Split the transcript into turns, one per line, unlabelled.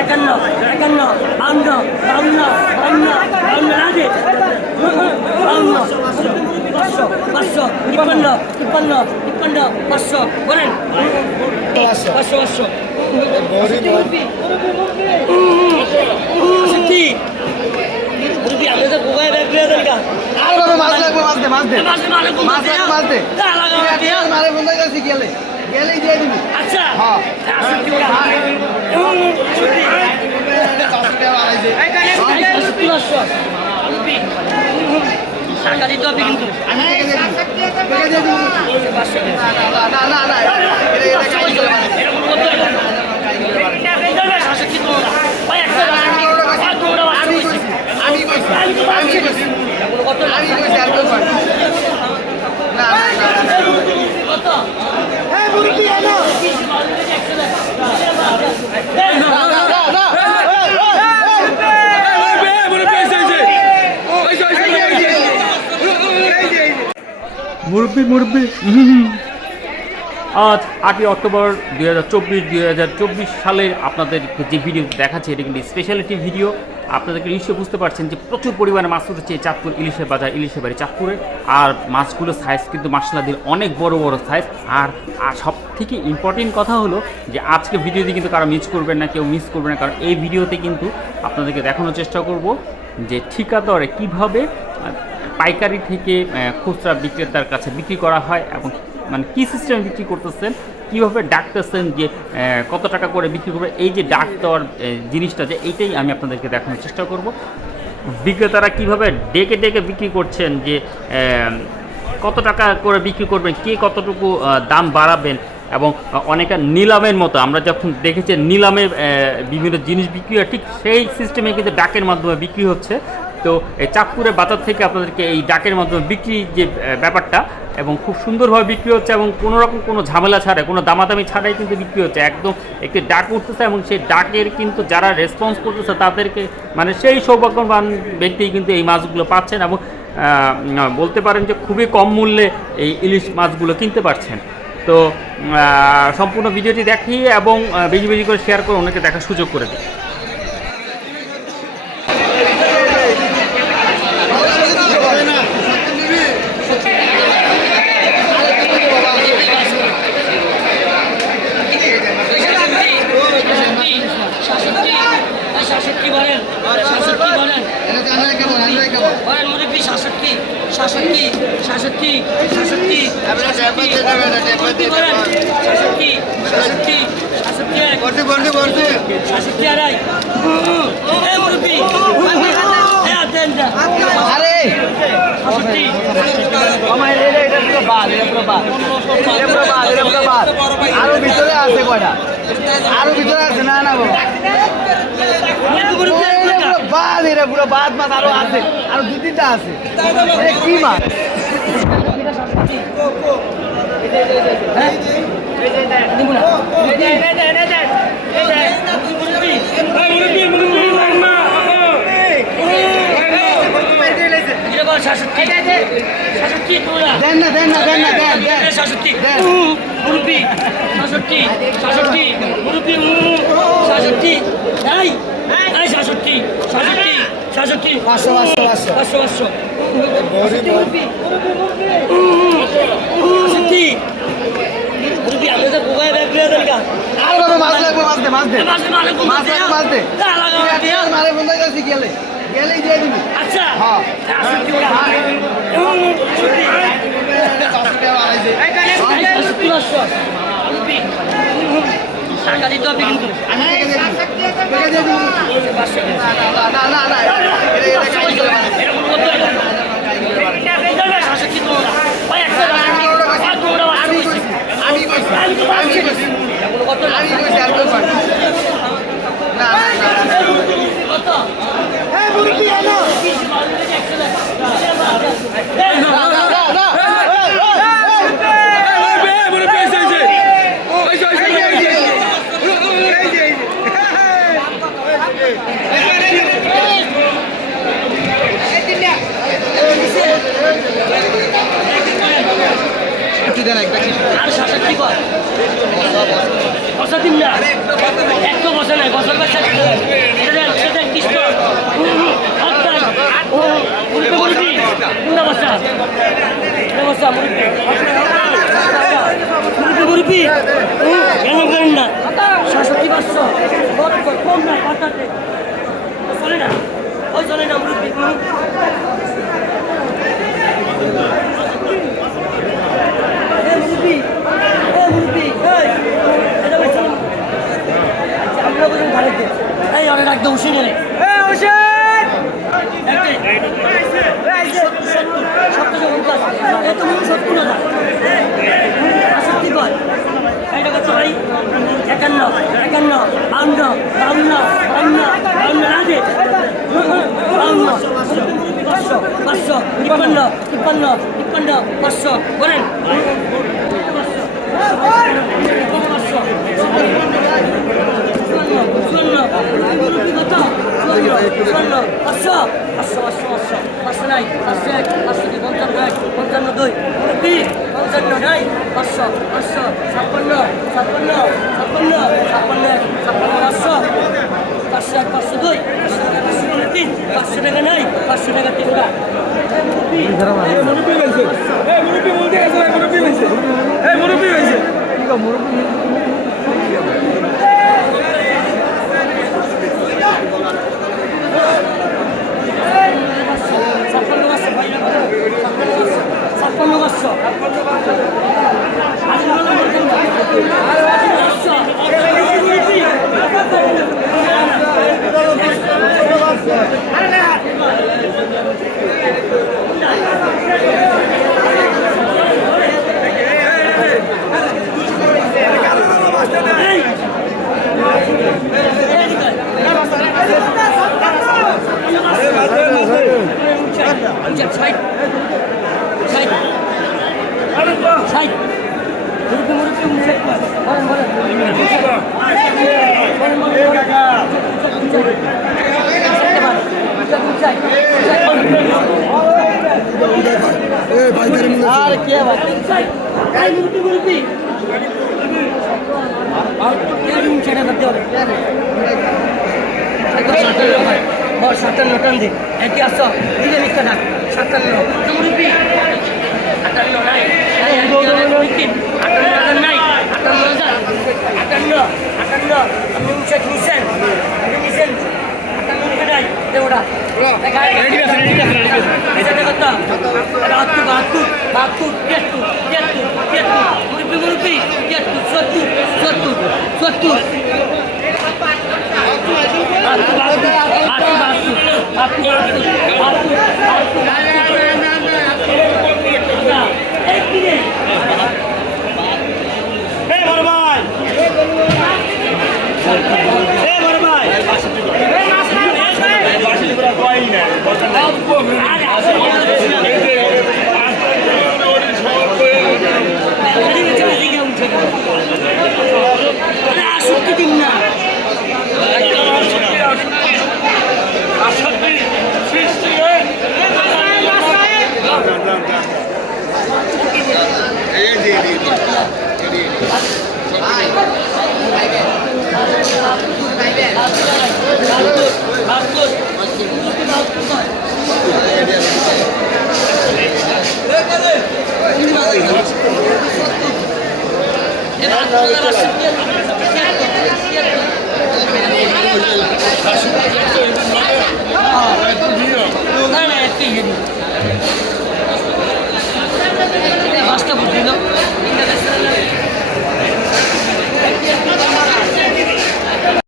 একান্ন একান্ন বাউন্ন বাউন্ন বাউন্ন বাউন্ন রাজে বাউন্ন পাঁচশো পাঁচশো তিপ্পান্ন তিপ্পান্ন তিপ্পান্ন পাঁচশো বলেন পাঁচশো পাঁচশো সত্যি রুপি আমি তো গোগায় ব্যাগ লিয়ে
বাবা মাছ লাগবে মাছ দে মাছ দে মাছ লাগবে মাছ দে মারে বন্ধ করছি গেলে গেলেই দিয়ে দিবি
আচ্ছা
হ্যাঁ।
টাকা দিতে হবে কিন্তু
না না না।
সত্যি তোমরা ভাই একটা ভাই তোমরা বাচ্চা হয়েছে
আমি কইছি
আমি তো
আমি
বাচ্চা
কইছি
এগুলো কত
আমি কইছি আর কেউ কয় না না না
কত
এই মুরগি আনো
মুরব্বি মুরব্বি। আজ আটই অক্টোবর দুই হাজার চব্বিশ, দুই হাজার চব্বিশ সালের আপনাদেরকে যে ভিডিও দেখাচ্ছে, এটা কিন্তু স্পেশালিটি ভিডিও। আপনাদেরকে নিশ্চয়ই বুঝতে পারছেন যে প্রচুর পরিমাণে মাছ উঠেছে চাঁদপুর ইলিশের বাজার, ইলিশের বাড়ি চাঁদপুরে। আর মাছগুলোর সাইজ কিন্তু মাসলাদির অনেক বড় বড় সাইজ আর আর সব থেকে ইম্পর্টেন্ট কথা হলো যে আজকে ভিডিওতে কিন্তু কারও মিস করবেন না, কেউ মিস করবেন না। কারণ এই ভিডিওতে কিন্তু আপনাদেরকে দেখানোর চেষ্টা করব যে ঠিকাদরে কীভাবে পাইকারি থেকে খুচরা বিক্রেতার কাছে বিক্রি করা হয় এবং মানে কী সিস্টেমে বিক্রি করতেছেন? কীভাবে ডাকতেছেন যে কত টাকা করে বিক্রি করবে? এই যে ডাক দেওয়ার জিনিসটা যে এইটাই আমি আপনাদেরকে দেখানোর চেষ্টা করব। বিক্রেতারা কীভাবে ডেকে ডেকে বিক্রি করছেন যে কত টাকা করে বিক্রি করবেন, কে কতটুকু দাম বাড়াবেন এবং অনেকটা নিলামের মতো, আমরা যখন দেখেছি নিলামে বিভিন্ন জিনিস বিক্রি হয়, ঠিক সেই সিস্টেমে কিন্তু ডাকের মাধ্যমে বিক্রি হচ্ছে। তো এই চাঁদপুরের বাজার থেকে আপনাদেরকে এই ডাকের মাধ্যমে বিক্রি যে ব্যাপারটা এবং খুব সুন্দরভাবে বিক্রি হচ্ছে এবং কোনো রকম কোনো ঝামেলা ছাড়াই, কোনো দামাদামি ছাড়াই কিন্তু বিক্রি হচ্ছে। একদম একটি ডাক উঠতেছে এবং সেই ডাকের কিন্তু যারা রেসপন্স করতেছে তাদেরকে মানে সেই সৌভাগ্যবান ব্যক্তি কিন্তু এই মাছগুলো পাচ্ছেন এবং বলতে পারেন যে খুবই কম মূল্যে এই ইলিশ মাছগুলো কিনতে পারছেন। তো সম্পূর্ণ ভিডিওটি দেখি এবং বেশি বেশি করে শেয়ার করে অনেকে দেখার সুযোগ করে দিই
শাসকী বলেন শাসকী বলেন
এটা জানা কেমন আনলে কেমন
বলেন মুরব্বী শাসকী শাসকী শাসকী শাসকী শাসকী। বলেন শাসকী শাসকী শাসকী
বর্তি বর্তি বর্তি
শাসকী আড়াই এ মুরব্বী এ দেন
আরে।
শাসকী।
আমার এটা এটা পুরো বাদ এটা পুরো বাদ এটা পুরো বাদ এটা পুরো বাদ আরও ভিতরে আছে কয়টা? আরও ভিতরে আছে না না বাবা বাদ, এটা পুরো বাদ মাছ আরও আছে, আরও দু তিনটা আছে। কি মাছ? দেন না দেন না দেন না, দেন দেন।
শাসকী। মুরব্বী শাসকী শাসকী মুরব্বী শাসকী এই শাসকী শাসকী শাসকী
পাঁচশো পাঁচশো পাঁচশো।
পাঁচশো পাঁচশো। শাসকী মুরব্বী আমি তো গোগায় ব্যাগ লিয়ে দেন
আর বাবা মাছ লাগবে মাছ দে মাছ দে।
মাঝে মাঝে
মাছ লাগবে মাছ দে
তা লাগাও দিয়া
মারে বন্ধ করছি গেলে। গেলেই দিয়ে দিবি।
আচ্ছা।
হ্যাঁ।
শাসকী ওরা। সত্যি শাসকী পাঁচশো। মুরব্বী টাকা দিতে হবে কিন্তু। পাঁচশো
না না। না
এরকম করতে হবে না। শাসকী তোমরা ভাই একটা ভাই তোমরা বাচ্চা হয়েছে
আমি কইছি
আমি তো
আমি
বাচ্চা
কইছি
এগুলো কত
আমি কইছি আর কেউ কয় না না না
কত
এই মুরগি আনো
না
না না না
এই সাতষট্টি কর বসা দিন না এক তো নাই বছর বছর সেটা সেটা কৃষ্ণ। মুরব্বী মুরব্বী কোনটা বসা। কোনটা বসা, মুরব্বী। মুরব্বী মুরব্বী। কেন করেন না? পাঁচশো কম না পাঠাতে চলে না। চলে না মুরব্বী এ মুরব্বী এ মুরব্বী এই এটা বলছি আমরা বলুন ভারতে এই অনেক একদম উসিন রে একান্ন একান্ন বাউন্ন বাউন্ন বাউন্ন বাউন্ন রাজে বাউন্ন পাঁচশো পাঁচশো তিপ্পান্ন তিপ্পান্ন তিপ্পান্ন পাঁচশো বলেন পাঁচশো চুয়ান্ন চুয়ান্ন চুয়ান্ন পাঁচশো পাঁচশো পাঁচশো পাঁচশো পাঁচশো নাই পাঁচশো এক পাঁচশো দুই পঞ্চান্ন এক পঞ্চান্ন দুই মুরব্বী পঞ্চান্ন নাই পাঁচশো পাঁচশো ছাপ্পান্ন ছাপ্পান্ন ছাপ্পান্ন ছাপ্পান্ন এক ছাপ্পান্ন পাঁচশো পাঁচশো এক পাঁচশো দুই পাঁচশো টাকা পাঁচশো তিন পাঁচশো টাকা নাই পাঁচশো টাকা তিনটা মুরব্বী ছাপ্পান্ন পাঁচশো ভাই ছাপ্পান্ন পাঁচশো ষাট ষাট ষাট মুরব্বী মুরব্বী মুছে বলেন বলেন বলেন আর কে ভাই মুরব্বী মুরব্বী ছেড়ে করতে হবে বল সাতান্ন টান দে একই আসো দিলে মিথ্যা ডাক সাতান্ন মুরব্বী আটান্ন নাই আটান্ন নাই আটান্ন আটান্ন আটান্ন আপনি নিছেন আপনি নিছেন দেওটা দেখা এবার كده